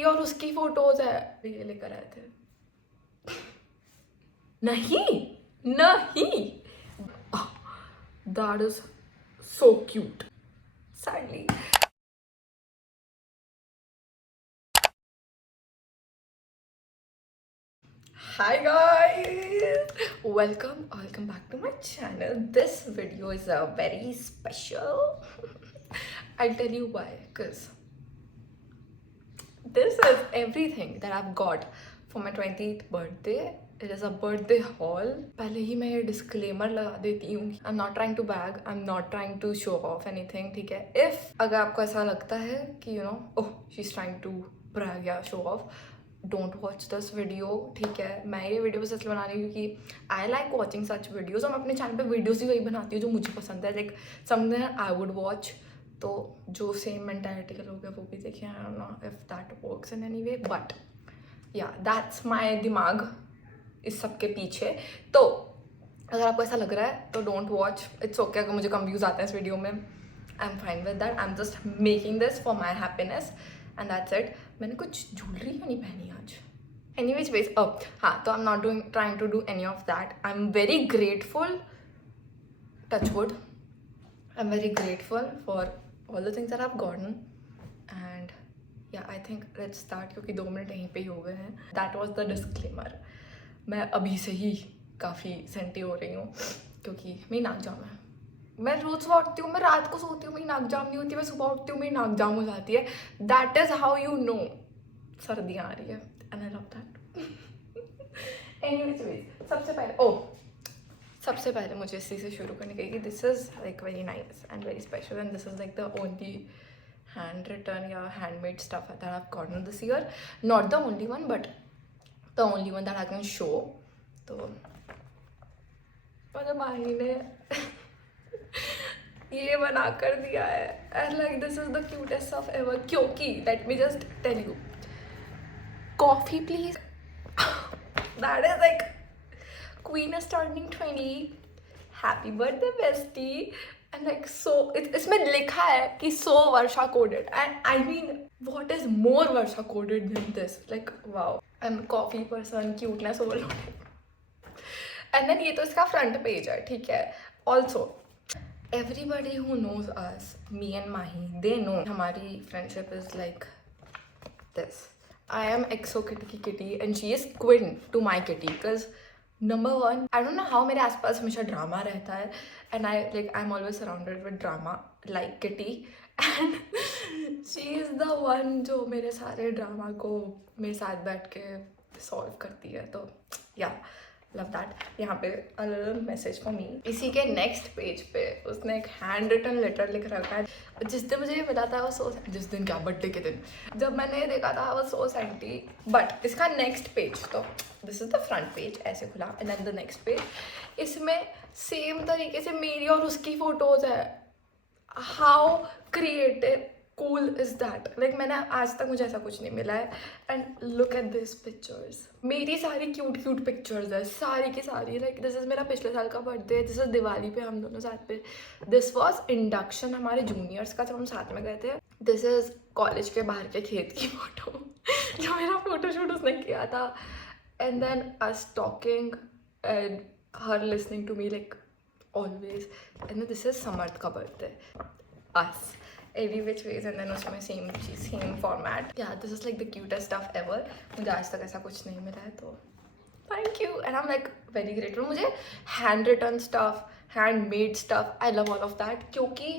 मेरी और उसकी फोटोज है, ये लेकर आए थे। नहीं नहीं, that is so cute sadly. Hi guys, welcome back to my channel. This video is very special. I'll tell you why, because this is everything that I've got for my 20th birthday. It is a birthday haul. पहले ही मैं ये disclaimer लगा देती हूँ, I'm not trying to bag, I'm not trying to show off anything, ठीक है? If अगर आपको ऐसा लगता है कि oh she's trying to brag या show off, don't watch this video, ठीक है? मैं ये वीडियो बस इसलिए बना रही हूँ क्योंकि I like watching such videos. और मैं अपने चैनल पे वीडियोज़ ही वही बनाती हूँ जो मुझे पसंद है, like something I would watch. तो जो सेम मेंटालिटी के लोग हैं वो भी देखें, I don't know if that works in any way, but या दैट्स माई दिमाग इस सब के पीछे। तो अगर आपको ऐसा लग रहा है तो डोंट वॉच, इट्स ओके। अगर मुझे कम व्यूज़ आते हैं इस वीडियो में, I am fine with that. I am just making this for my happiness and that's it. मैंने कुछ ज्वेलरी नहीं पहनी आज। एनीवेज वेज हाँ, तो I am not doing trying to do any of that. I am very grateful, touch wood, I am very grateful for all the things that I have gotten and yeah I think let's start, क्योंकि 2 minute यहीं पे ही हो गए हैं। That was the disclaimer. मैं अभी से ही काफ़ी सेंटी हो रही हूँ क्योंकि मेरी नाक जाम है। मैं रोज सुबह उठती हूँ, मैं रात को सोती हूँ, मेरी नाक जाम नहीं होती, मैं सुबह उठती हूँ मेरी नाक जाम हो जाती है। That is how you know सर्दियाँ आ रही है and I love that. Anyways सबसे पहले मुझे इसी से शुरू करने की, this is like very nice and very special and this is like the only handwritten या handmade stuff that I have gotten this year. Not the only one but the only one that I can show. तो मतलब माही ने ये बना कर दिया है and like this is the cutest stuff ever. क्योंकि let me just tell you, coffee please, that is like queen is turning 20, happy birthday bestie and like so इसमें लिखा है कि 100 Varsha coded and I mean what is more Varsha coded than this, like wow. I am coffee person, cuteness overloaded. And then ये तो इसका front page है, ठीक है? Also everybody who knows us, me and Mahi, they know हमारी friendship is like this. I am exo kitty की kitty and she is queen to my kitty because number one, I don't know how मेरे आसपास हमेशा drama रहता है and I'm always surrounded with drama like kitty and she is the one जो मेरे सारे drama को मेरे साथ बैठ के सॉल्व करती है। तो या लव दैट। यहाँ पे a little message for me. इसी के नेक्स्ट पेज पे उसने एक हैंड रिटन लेटर लिख रखा है। जिस दिन मुझे ये मिला था वो जिस दिन क्या, बर्थडे के दिन जब मैंने ये देखा था वो सो सेंटी। बट इसका नेक्स्ट पेज, तो this is the front page ऐसे खुला and then the next page, इसमें सेम तरीके से मेरी और उसकी फोटोज है। How creative cool is that? Like मैंने आज तक मुझे ऐसा कुछ नहीं मिला है and look at this pictures. मेरी सारी क्यूट पिक्चर्स है, सारी की सारी। लाइक दिस इज मेरा पिछले साल का बर्थडे, दिस इज दिवाली पे हम दोनों साथ पे, दिस वॉज इंडक्शन हमारे जूनियर्स का जब हम साथ में गए थे, दिस इज कॉलेज के बाहर के खेत की फोटो जो मेरा फोटोशूट उसने किया था and then us talking and her listening to me like always and this is Samarth का birthday, us any which ways and then उसमें same format. Yeah, this is like the cutest stuff ever. मुझे आज तक ऐसा कुछ नहीं मिला है तो thank you and I'm like very grateful. मुझे hand written stuff, handmade stuff, I love all of that क्योंकि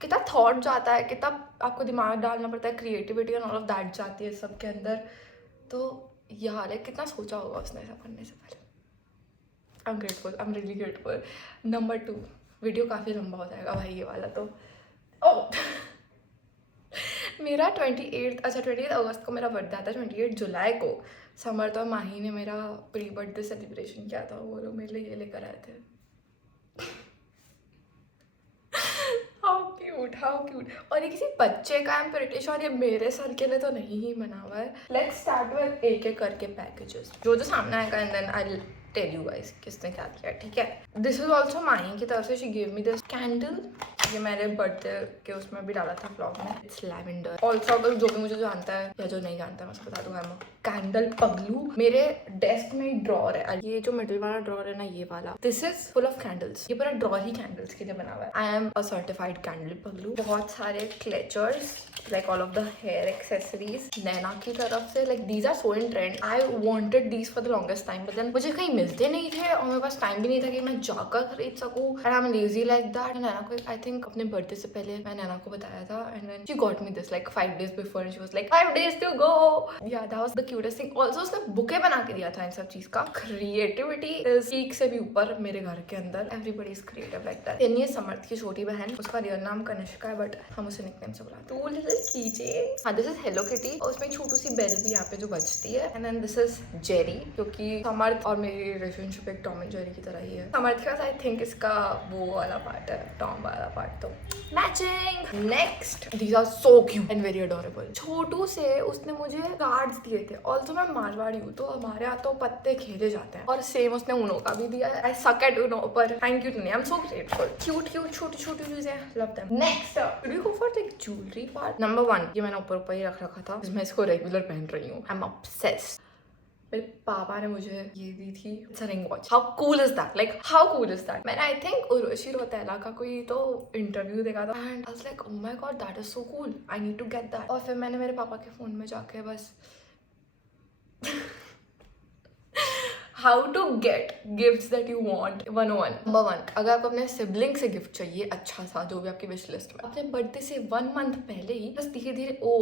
कितना thought जाता है, कितना आपको दिमाग डालना पड़ता है, creativity and all of that जाती है सबके अंदर। तो यार कितना सोचा होगा उसने ऐसा करने से पहले। I'm grateful, I'm really grateful. Number 2, video काफ़ी लंबा हो जाएगा भाई ये वाला तो। मेरा 28 अगस्त को मेरा बर्थडे आता है, 28 जुलाई को समर्थ और माही ने मेरा प्री बर्थडे सेलिब्रेशन किया था। वो लोग मेरे लिए ये लेकर आए थे। How cute. और ये किसी बच्चे का, आई एम प्रीटी श्योर ये मेरे सर के लिए तो नहीं ही बना हुआ है। लेट्स स्टार्ट विद एक एक करके पैकेजेस जो सामने आएगा and then I tell you guys किसने क्या किया, ठीक है। दिस इज ऑल्सो माई की तरफ से, she give me this candle, ये मैंने बर्थडे के उसमें भी डाला था ब्लॉग में। It's lavender. ऑल्सो अगर जो भी मुझे जानता है या जो नहीं जानता है मैं उसको बता दूंगा, कैंडल पगलू। मेरे डेस्क में ड्रॉर है, ये जो मिडिल वाला ड्रॉर है ना, ये वाला, this is full of candles. ये पूरा ड्रॉर ही कैंडल्स के लिए बना हुआ है। I am a certified candle पगलू। बहुत सारे clutchers, like all of the hair accessories Naina की तरफ से, like these are so in trend. I wanted these for the longest time, but then मुझे कहीं मिलते नहीं थे और मेरे पास टाइम भी नहीं था कि मैं जाकर खरीद सकूं। And I am lazy like that. Naina को आई थिंक अपने बर्थडे से पहले मैं नैना को बताया था, and then she got me this like 5 days before, and she was like 5 days to go. Yeah that was the cutest thing. Also उसने bouquet बना के दिया था इन सब चीज का। क्रिएटिविटी इज पीक से भी ऊपर मेरे घर के अंदर। Everybody is creative like that. ये समर्थ की छोटी बहन, उसका रियल नाम कनिष्का है, बट हम उसे निकनेम से बुलाते हैं। 2 little keychains। हाँ, दिस इज हेलो किटी, और उसमें छोटी सी बेल भी यहाँ पे जो बजती है। And then this is Jerry, क्योंकि समर्थ और मेरी रिलेशनशिप एक टॉम एंड जेरी की तरह ही है। समर्थ के पास आई थिंक इसका वो वाला पार्ट है, टॉम वाला पार्ट, तो matching. Next, these are so cute and very adorable. छोटू से उसने मुझे कार्ड्स दिए थे। ऑल्सो मैं मारवाड़ी हूँ, तो हमारे यहाँ तो पत्ते खेले जाते हैं, और सेम उसने उनो का भी दिया है। आई सक एट उनो, पर thank you too, I am so grateful. Cute cute छोटी छोटी चीजें, love them. Next, we go for like jewellery part. Number 1, ये मैंने ऊपर ऊपर ही रख रखा था, मैं इसको रेगुलर पहन रही हूँ। I am obsessed. मेरे पापा ने मुझे ये दी थी, it's a ring watch. How cool is that, like how cool is that. मैंने आई थिंक उर्वशी रौतेला का कोई तो इंटरव्यू देखा था, and I was like oh my god that is so cool, I need to get that. और फिर मैंने मेरे पापा के फोन में जाके बस how to get gifts that you want 101। Number 1, अगर आपको अपने सिबलिंग से गिफ्ट चाहिए अच्छा सा, जो भी आपकी विश लिस्ट में, अपने बर्थडे से 1 month पहले ही बस धीरे धीरे ओ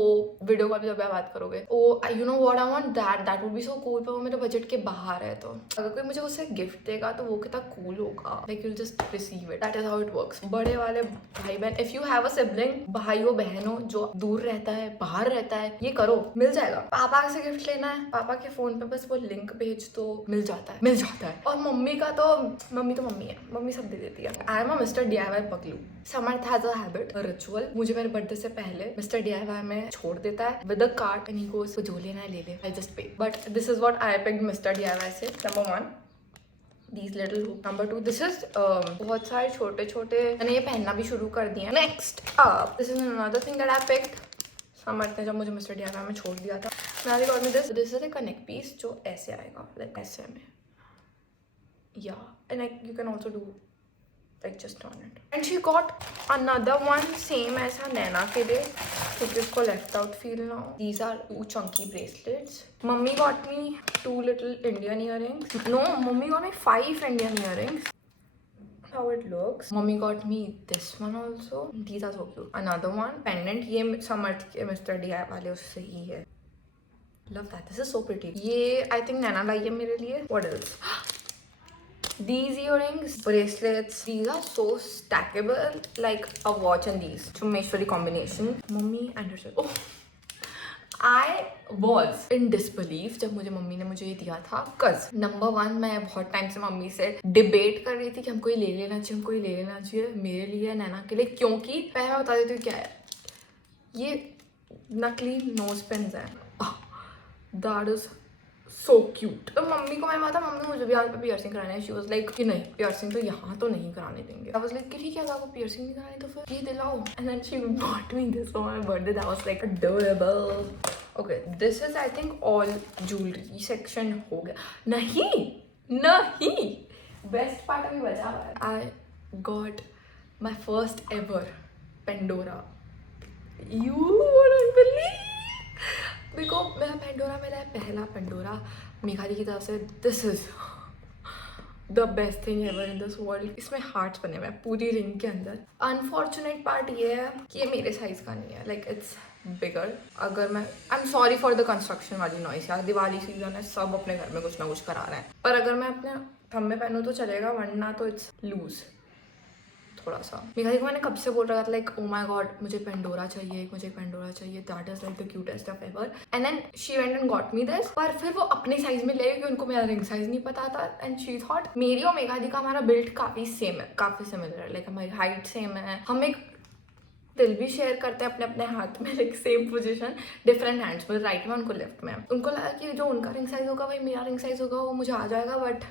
वीडियो कॉल पे जब आप बात करोगे, oh you know what I want, that would be so cool, पर वो मेरे बजट के बाहर है। तो अगर कोई मुझे उससे गिफ्ट देगा तो वो कितना कूल होगा, like you just receive it. That is how it works. बड़े वाले भाई बहन, if you have a sibling, भाई हो बहन हो जो दूर रहता है, बाहर रहता है, ये करो, मिल जाएगा। पापा से गिफ्ट लेना है, पापा के फोन पे बस वो लिंक भेज दो, मिल जाता है। और मम्मी का तो मम्मी है, मम्मी सब दे देती है। I am a Mister DIY पगलू। Samarth has a habit, a ritual, मुझे मेरे बर्थडे से पहले मिस्टर DIY में छोड़ देता है with a card, and he goes जो लेना है ले ले, I just pay. But this is what I picked Mister DIY से। Number 1, these little hoop. Number 2, this is बहुत सारे छोटे छोटे, मैंने ये पहनना भी शुरू कर दिया। Next up, this is another thing that I picked. Samarth ने जब मुझे मिस्टर DIY में छोड़ दिया था, मैंने गॉट मी दिस इज एक नेक पीस जो ऐसे आएगा, लाइक ऐसे में, yeah, and like you can also do like just on it. And she got another one same ऐसा नैना के लिए, क्योंकि उसको left out feel now. These are 2 chunky bracelets. Mummy got me 2 little Indian earrings. No, Mummy got me 5 Indian earrings. How it looks. Mummy got me this one also. These are so cute. Another one pendant. ये समर्थ के Mr. DIY वाले उससे ही है. Love that. This is so pretty. ये I think नैना लाई है मेरे लिए. What else? These earrings, bracelets, these are so stackable, like a watch and these. Chumeshwari combination. Mummy and her. Oh, I was in disbelief जब mummy ने मुझे ये दिया था। Cause number 1, मैं बहुत टाइम से मम्मी से डिबेट कर रही थी कि हमको ये ले लेना चाहिए, मेरे लिए, नैना के लिए, क्योंकि पहले मैं बता देती हूँ क्या है। ये नकली नोज पेन्स हैं। That is so cute. तो मम्मी को मैंने बोला, मम्मी मुझे भी यहाँ पे पियर्सिंग कराना है। शी वाज लाइक कि नहीं, पियर्सिंग तो यहाँ तो नहीं कराने देंगे। आई वाज लाइक कि ठीक है, अगर आपको पियर्सिंग नहीं करानी तो फिर ये दिलाओ। And then she bought me this for my birthday. That was like adorable. Okay, this is I think all jewellery section हो गया। नहीं, बेस्ट पार्ट अभी बचा हुआ है। I got my first ever Pandora. You wouldn't believe, because मेरा Pandora, मेरा पहला पेंडोरा मेघाली की तरफ से। This is the best thing ever in this world. इसमें हार्ट्स बने हुए हैं पूरी रिंग के अंदर। अनफॉर्चुनेट पार्ट ये है कि ये मेरे साइज का नहीं है, लाइक इट्स बिगर। अगर मैं I am sorry for the construction वाली नॉइस यार, दिवाली सीजन है, सब अपने घर में कुछ ना कुछ करा रहे हैं, पर अगर मैं अपने थंब में पहनूँ तो चलेगा, वरना तो इट्स लूज थोड़ा सा। मेघाली को मैंने कब से बोल रहा था लाइक ओ माय गॉड मुझे पेंडोरा चाहिए, that is like the cutest of ever. And then she went and got me this, पर फिर वो अपने साइज में ले गई क्योंकि उनको मेरा रिंग साइज नहीं पता था। एंड शी थॉट मेरी और मेघाली का हमारा बिल्ड काफी सेम है, काफी सिमिलर है, लाइक हमारी हाइट सेम है, हम एक दिल भी शेयर करते हैं अपने अपने हाथ में, like same position, different hands, मतलब राइट में उनको लेफ्ट में। उनको लगा कि जो उनका रिंग साइज होगा वही मेरा रिंग साइज होगा, वो मुझे आ जाएगा, बट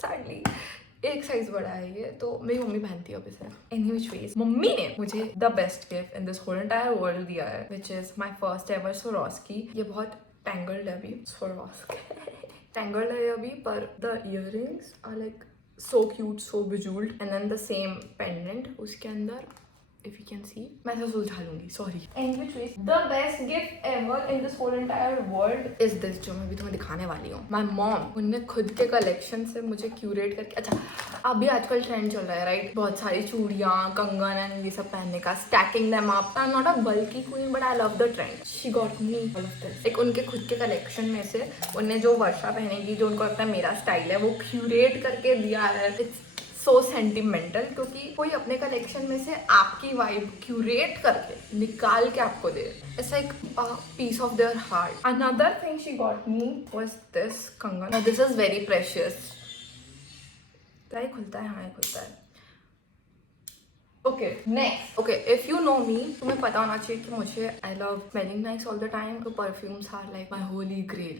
सैडली एक साइज बड़ा है ये, तो मेरी मम्मी पहनती है अब इसे। एनी विच वेज मम्मी ने मुझे the best gift in this whole entire world दिया है, which is my first ever Swarovski। ये बहुत टैंगल्ड है अभी, Swarovski टैंगल्ड है अभी, पर the earrings are like so cute, so bejeweled, and then the same pendant उसके अंदर, if you can see, मैं ऐसा सुलझा लूंगी, sorry। Anyways, the best gift ever in this whole entire world is this, जो मैं अभी तुम्हें दिखाने वाली हूँ। My mom, उनने खुद के कलेक्शन से मुझे क्यूरेट करके, अच्छा अभी आजकल ट्रेंड चल रहा है राइट, बहुत सारी चूड़ियाँ, कंगन एंड ये सब पहनने का, stacking them up। I'm not a bulky queen but I love the trend। She got me all of this। एक उनके खुद के कलेक्शन में से उन्हें जो वर्षा पहनेगी, जो उनको लगता है मेरा स्टाइल है, वो क्यूरेट करके दिया है। It's so sentimental, क्योंकि कोई अपने कलेक्शन में से आपकी वाइब क्यूरेट करके निकाल के आपको दे। It's like a piece of their heart। Another thing she got me was this कंगन। Now this is very precious। क्या ये खुलता है? हाँ ये खुलता है। Okay, next. Okay, if you know me, तुम्हें पता होना चाहिए कि मुझे I love smelling nice all the time, तो perfumes are like my holy grail।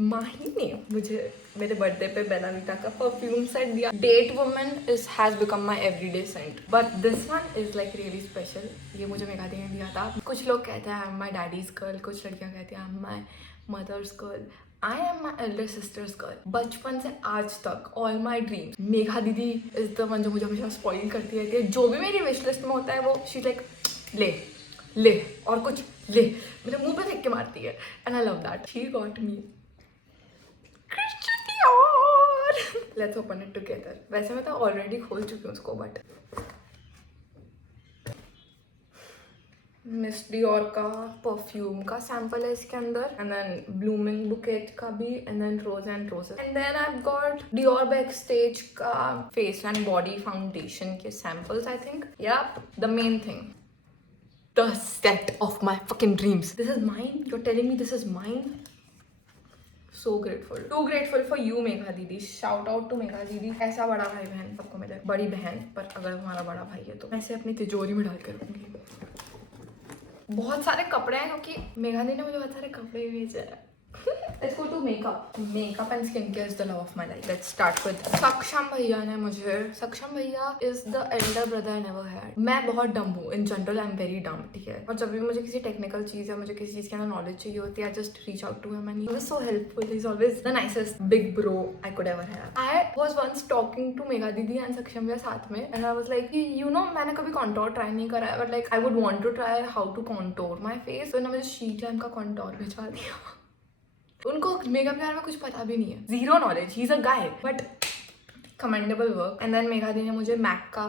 माही ने मुझे मेरे बर्थडे पे बेला वीटा का परफ्यूम सेट दिया। That woman is has become my everyday scent, but this one is like really special. ये मुझे मेघा दी ने दिया था। कुछ लोग कहते हैं I am my daddy's girl, कुछ लड़कियां कहती हैं I am my mother's girl, I am my elder sister's girl. बचपन से आज तक ऑल माई ड्रीम्स, मेघा दीदी इज द वन जो मुझे हमेशा स्पॉइल करती रहती है। जो भी मेरी विश लिस्ट में होता है वो शी लाइक ले ले और कुछ ले, मेरे मुंह पे देख के मारती है, and I love that. She got me Let's open it together। वैसे मैं तो ऑलरेडी खोल चुकी हूँ उसको, बट मिस डियोर का परफ्यूम का सैंपल है इसके अंदर, एंड देन ब्लूमिंग बुकेट का भी, and then rose and roses, and then I got Dior backstage का फेस एंड बॉडी फाउंडेशन के samples. I think yup the main thing, the set of my fucking dreams. This is mine, you are telling me this is mine. So grateful, too grateful for you Megha दीदी। Shout out to Megha दीदी। ऐसा बड़ा भाई बहन सबको मिले, बड़ी बहन, पर अगर तुम्हारा बड़ा भाई है तो मैं इसे अपनी तिजोरी में डाल कर रखूंगी। बहुत सारे कपड़े हैं क्योंकि मेघा दी ने मुझे बहुत सारे कपड़े भेजे हैं। Let's go to makeup। Makeup and skincare is the love of my life। Let's start with सक्षम भैया ने मुझे, सक्षम भैया is the elder brother I never had। मैं बहुत डम हूँ, in general I'm very dumb, ठीक है, और जब भी मुझे किसी टेक्निकल चीज़ या मुझे किसी चीज़ के अंदर नॉलेज चाहिए होती है, I just reach out to him and he was so helpful। He's always the nicest big bro I could ever have। I was once talking to Megha दीदी and सक्षम भैया साथ में, and I was like you know मैंने कभी contour try नहीं करा है, but like I would want to try how to contour my face। तो ना मुझे sheet lamp का contour भिजवा दिया। उनको मेकअप के बारे में कुछ पता भी नहीं है, zero knowledge, he is a guy, but commendable work. And then Megha दी ने मुझे मैक का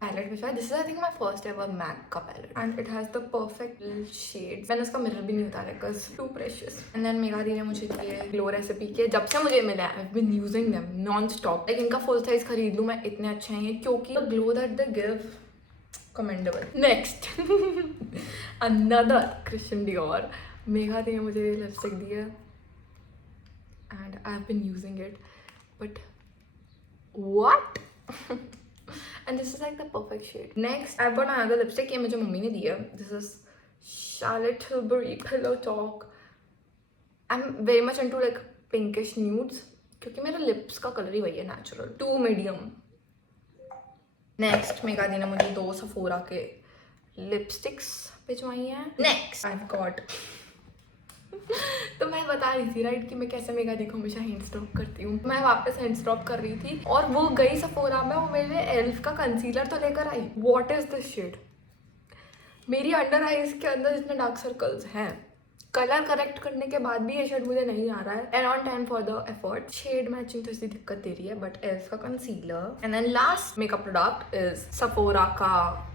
पैलेट भिजवाया। This is I think my first ever Mac का palette, and it has the perfect shades. मैंने उसका मिरर भी नहीं उतारा because to precious. And then Megha दी ने मुझे दिए ग्लो रेसिपी के, जब से मुझे मिला I have been using them non stop. Like इनका फुल साइज खरीद लूँ मैं, इतने अच्छे हैं ये, क्योंकि the glow that they give, commendable. Next another Christian Dior. Megha दी ने मुझे लिपस्टिक दी है and I've been using it, but what? And this is like the perfect shade। Next I've got another lipstick, ये मुझे मम्मी ने दी है। This is Charlotte Tilbury Pillow Talk। I'm very much into like pinkish nudes, क्योंकि मेरे lips का colour ही वही है, natural, too medium। Next Megha दी ने मुझे 2 Sephora के लिपस्टिक्स भिजवाई हैं। Next I've got तो मैं बता रही थी राइट कि मैं कैसे मेघा दी को हमेशा हैंड स्टॉप करती हूँ। मैं वापस हैंड स्टॉप कर रही थी और वो गई सफोरा में, वो मेरे लिए एल्फ का कंसीलर तो लेकर आई। What is this shade? मेरी अंडर आईज के अंदर जितने डार्क सर्कल्स हैं, कलर करेक्ट करने के बाद भी ये शेड मुझे नहीं आ रहा है। And on time for the effort. Shade matching तो इसकी दिक्कत दे रही है, बट एल्फ का concealer. And then last makeup product is Sephora का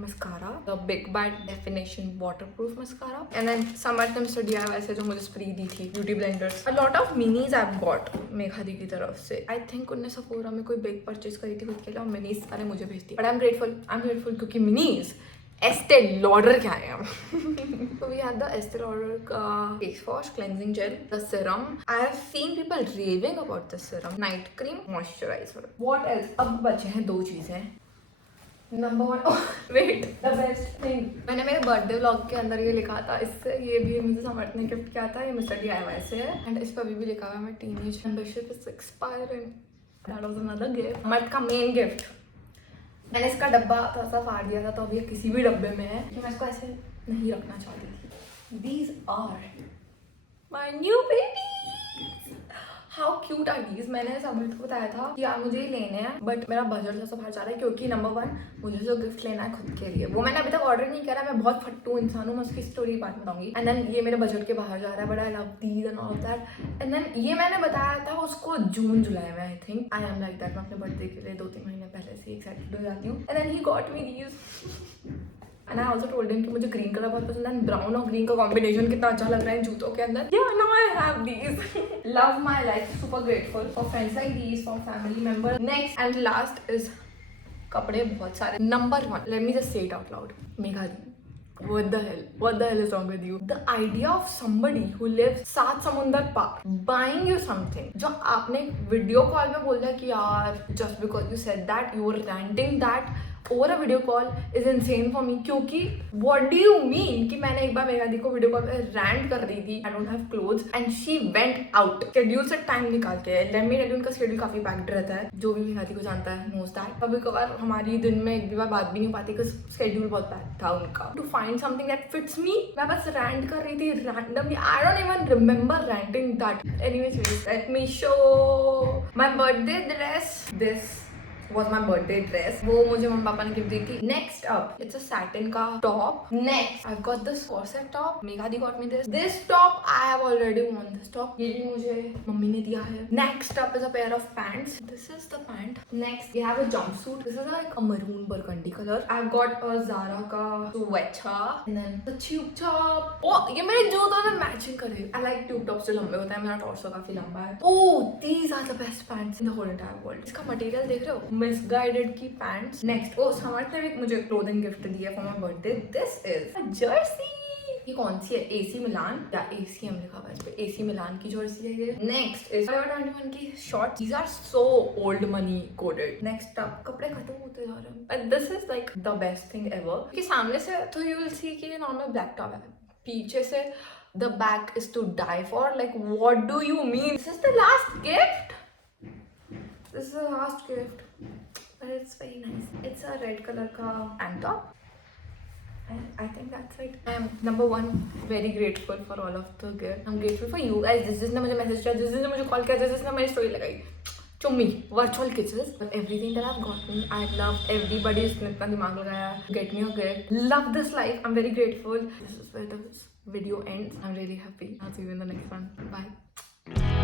mascara, the big bite definition waterproof mascara. And then some items तो DIY से जो मुझे फ्री दी थी, beauty blenders. A lot of minis I have got Megha दी की तरफ से। आई थिंक उन्होंने सफोरा में कोई बिग परचेज करी थी खुद के लिए और मिनीज सारे मुझे भेजती, बट आई एम ग्रेटफुल क्योंकि मिनीज एस्टे लॉडर के आए हैं। तो we have the Estee Lauder का face wash, cleansing gel, the serum. I have seen people raving about the serum, night cream, moisturiser. What else? अब बचे हैं 2 चीजें। Number one, wait, the best thing, मैंने मेरे बर्थडे व्लॉग के अंदर ये लिखा था, इससे ये भी मुझे समर्थ ने गिफ्ट किया था, ये मिस्टर DIY से है एंड इस पर अभी भी लिखा हुआ है मैं teenage membership is expiring. That was another gift, Samarth का मेन गिफ्ट। मैंने इसका डब्बा थोड़ा सा फाड़ दिया था तो अभी किसी भी डब्बे में है कि मैं इसको ऐसे नहीं रखना चाहती थी। These are my new babies. How cute are these? मैंने समर्थ को बताया था कि यार मुझे ये लेने हैं बट मेरा बजट थोड़ा सा बाहर जा रहा है क्योंकि नंबर वन मुझे जो गिफ्ट लेना है खुद के लिए वो मैंने अभी तक ऑर्डर नहीं करा। मैं बहुत फट्टू इंसान हूँ, मैं उसकी स्टोरी बाद में बताऊंगी। एंड देन ये मेरे बजट के बाहर जा रहा है but I love these and all that. And then ये मैंने बताया था उसको जून जुलाई में, I think I am like that. मैं अपने बर्थडे के लिए 2-3 महीने पहले से एक्साइटेड हो जाती हूँ। And then he got me these and I also told him कि मुझे ग्रीन कलर बहुत पसंद है। ब्राउन और ग्रीन का कॉम्बिनेशन कितना अच्छा लग रहा है जूतों के अंदर। Yeah, now I have these. Love my life. Super grateful for friends like these, for family members. Next and last is कपड़े बहुत सारे. Number one, let me just say it out loud. Megha the. What the hell? What the hell is wrong with you? The idea of somebody who lives सात समुंदर पार buying you something जो आपने video call में बोल दिया कि यार just because you said that you were ranting that over a video call is insane for me. क्योंकि what do you mean कि मैंने एक बार मेघा दी को वीडियो कॉल पे रैंट कर रही थी I don't have clothes and she went out schedule से टाइम निकाल के। let me tell you उनका शेड्यूल काफी पैक्ड रहता है, जो भी मेघा दी को जानता है knows that। कभी कभार हमारी दिन में एक भी बार बात भी नहीं पाती क्योंकि शेड्यूल बहुत पैक्ड था उनका। to find something that fits me मैं बस रैंट कर रही थी randomly. I don't even remember ranting that. Anyways, let me show my birthday dress. This was my birthday dress. वो मुझे मम्मी पापा ने गिफ्ट दी थी. Next up, it's a satin का top. Next, I've got this corset top. Megha the got me this. This top, I have already worn this top. ये भी मुझे mummy ने दिया है. Next up is a pair of pants. This is the pant. Next, we have a jumpsuit. This is like a maroon burgundy color. I've got a Zara का sweater. And then the tube top. Oh, ये मेरे जूतों से matching करे. I like tube tops जो लंबे होते हैं. मेरा torso काफी लंबा है. Oh, these are the best pants in the whole entire world. इसका material देख रहे हो? मिसगाइडेड की पैंट्स. नेक्स्ट, ओ समर्थ ने भी मुझे क्लोथिंग गिफ्ट दिया for my birthday. This is a Jersey. ये कौन सी है? AC मिलान या ACM लिखा हुआ है इस पे. AC मिलान की जर्सी है ये. नेक्स्ट इज Forever 21 की shorts. These are so old money coded. Next up, कपड़े खत्म होते जा रहे हैं but this is like the best thing ever. कि सामने से तो यू विल सी कि ये नॉर्मल ब्लैक टॉप है, पीछे से the back is to die for. Like what do you mean? This is the last gift. This is the last gift, but it's very nice. It's a red color ka tank top, and I think that's it. I am number one very grateful for all of the gift. I'm grateful for you guys. जिसने मुझे message किया, जिसने मुझे call किया, जिसने मेरी story लगाई, चुम्मी, virtual kisses, everything that I've gotten, I love everybody जिसने इतना दिमाग लगाया get me a gift. Love this life. I'm very grateful. This is where the video ends. I'm really happy. I'll see you in the next one. Bye.